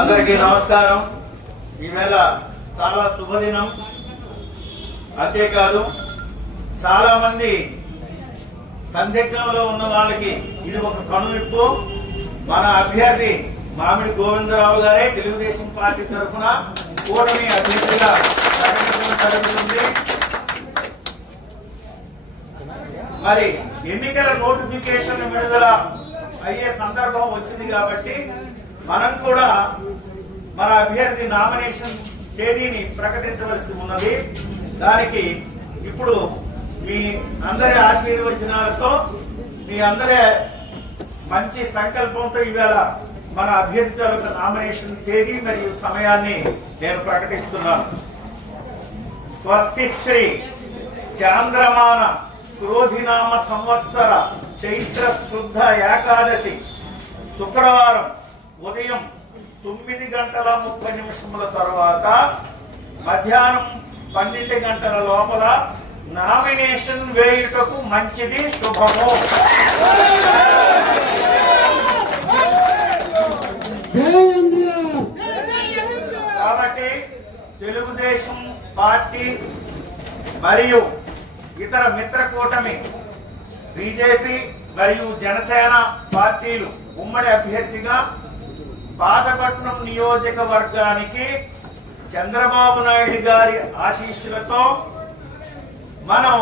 అందరికీ నమస్కారం। ఈవేళ చాలా శుభదినం। అంతేకాదు చాలా మంది సందిగ్ధంలో ఉన్న వాళ్ళకి ఇది ఒక కనువిప్పు। మన అభ్యర్థి మామిడి గోవిందరావు గారే తెలుగుదేశం పార్టీ తరఫున కూటమి అభ్యర్థిగా ప్రకటించడం జరుగుతుంది। మరి ఎన్నికల నోటిఫికేషన్ విడుదల అయ్యే సందర్భం వచ్చింది కాబట్టి మనం కూడా మన అభ్యర్థి నామినేషన్ తేదీని ప్రకటించవలసి ఉన్నది। దానికి ఇప్పుడు మీ అందరి ఆశీర్వచనాలతో మీ అందరి మంచి సంకల్పంతో ఈవేళ మన అభ్యర్థి నామినేషన్ తేదీ మరియు సమయాన్ని నేను ప్రకటిస్తున్నాను। స్వస్తి శ్రీ చాంద్రమాన క్రోధినామ సంవత్సర చైత్ర శుద్ధ ఏకాదశి శుక్రవారం ఉదయం 9:30 తర్వాత మధ్యాహ్నం 12 గంటల లోపల నామినేషన్ వేయుటకు మంచిది, శుభము। కాబట్టి తెలుగుదేశం పార్టీ మరియు ఇతర మిత్ర కూటమి బీజేపీ మరియు జనసేన పార్టీలు ఉమ్మడి అభ్యర్థిగా పాతపట్నం నియోజకవర్గానికి చంద్రబాబు నాయుడు గారి ఆశీస్సులతో మనం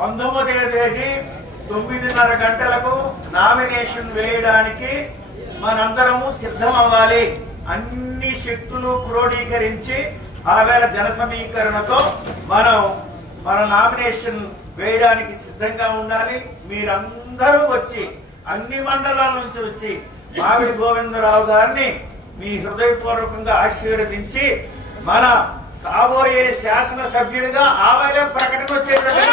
19వ తేదీ 9:30 గంటలకు నామినేషన్ వేయడానికి మనందరము సిద్ధం అవ్వాలి। అన్ని శక్తులు క్రోడీకరించి ఆవేళ జన సమీకరణతో మనం మన నామినేషన్ వేయడానికి సిద్ధంగా ఉండాలి। మీరందరూ వచ్చి అన్ని మండలాల నుంచి వచ్చి మామిడి గోవిందరావు గారిని మీ హృదయపూర్వకంగా ఆశీర్వదించి మన కాబోయే శాసనసభ్యుడిగా ఆవేళ ప్రకటన వచ్చేటట్టు